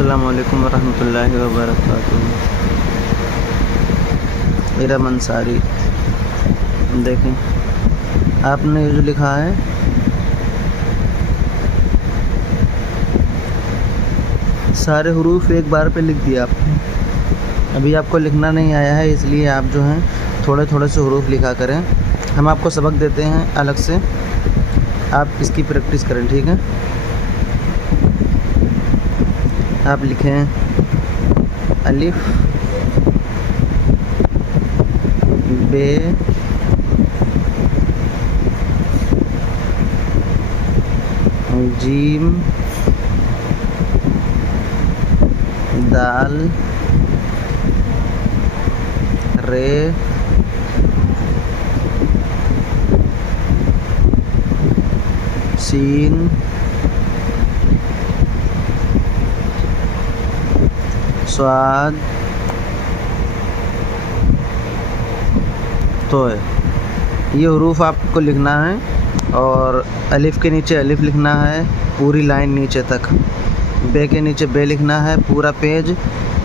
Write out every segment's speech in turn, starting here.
अस्सलाम वालेकुम रहमतुल्लाहि व बरकातुहू। इरम अंसारी। देखें आपने ये जो लिखा है सारे हुरूफ एक बार पे लिख दिया आपने। अभी आपको लिखना नहीं आया है, इसलिए आप जो हैं थोड़े थोड़े से हुरूफ लिखा करें। हम आपको सबक देते हैं अलग से, आप इसकी प्रैक्टिस करें, ठीक है। आप लिखें अलिफ बे जीम दाल रे सीन स्वाद तो है। ये हुरूफ आपको लिखना है और अलिफ के नीचे अलिफ लिखना है पूरी लाइन नीचे तक, बे के नीचे बे लिखना है पूरा पेज,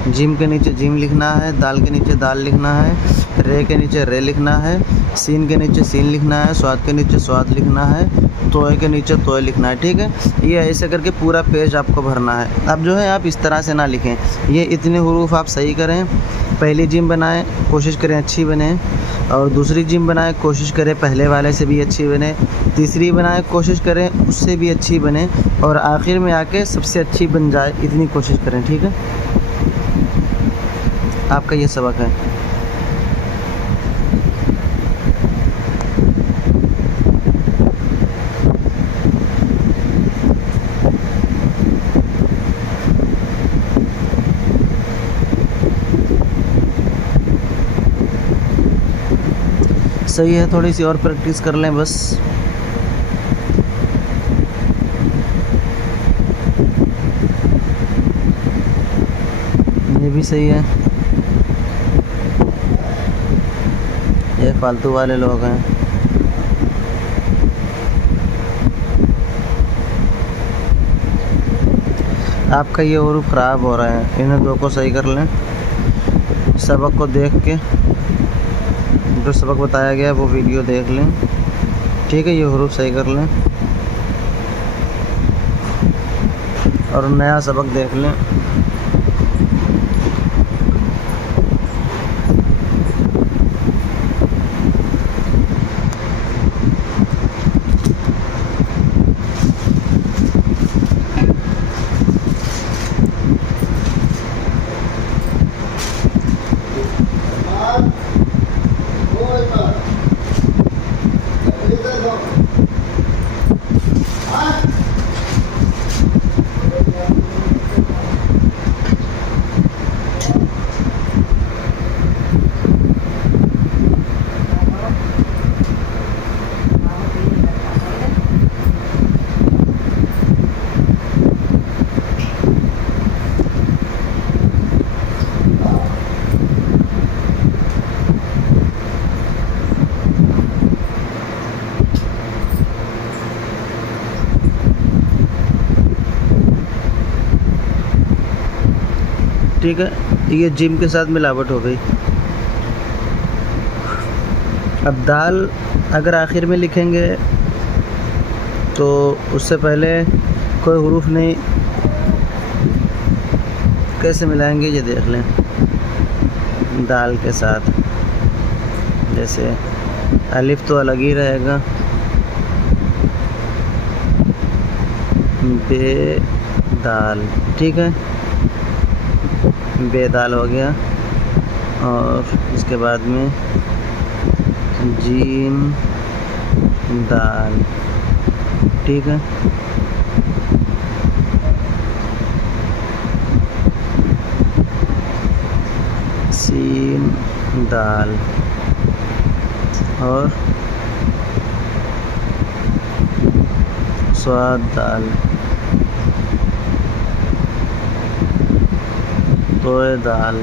जिम के नीचे जिम लिखना है, दाल के नीचे दाल लिखना है, रे के नीचे रे लिखना है, सीन के नीचे सीन लिखना है, स्वाद के नीचे स्वाद लिखना है, तोय के नीचे तोय लिखना है, ठीक है। ये ऐसे करके पूरा पेज आपको भरना है। अब जो है आप इस तरह से ना लिखें, ये इतने हुरूफ आप सही करें। पहली जिम बनाएं, कोशिश करें अच्छी बने, और दूसरी जिम बनाएं, कोशिश करें पहले वाले से भी अच्छी बने, तीसरी बनाएं, कोशिश करें उससे भी अच्छी बने, और आखिर में आके सबसे अच्छी बन जाए, इतनी कोशिश करें, ठीक है। आपका ये सबक है। सही है, थोड़ी सी और प्रैक्टिस कर लें बस। ये भी सही है। ये फालतू वाले लोग हैं। आपका ये हुरूफ ख़राब हो रहा है, इन्हें दो को सही कर लें। सबक को देख के जो सबक बताया गया है वो वीडियो देख लें, ठीक है। ये हुरूफ सही कर लें और नया सबक देख लें। ठीक है, ये जिम के साथ मिलावट हो गई। अब दाल अगर आखिर में लिखेंगे तो उससे पहले कोई हुरूफ नहीं, कैसे मिलाएंगे ये देख लें। दाल के साथ जैसे अलिफ तो अलग ही रहेगा, बे दाल, ठीक है, बेदाल हो गया। और इसके बाद में जीम दाल, ठीक है। सीन दाल और स्वाद दाल, तोय दाल,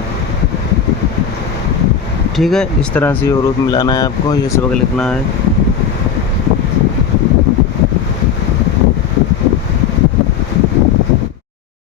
ठीक है। इस तरह से ये हुरूफ मिलाना है आपको, ये सबक लिखना है।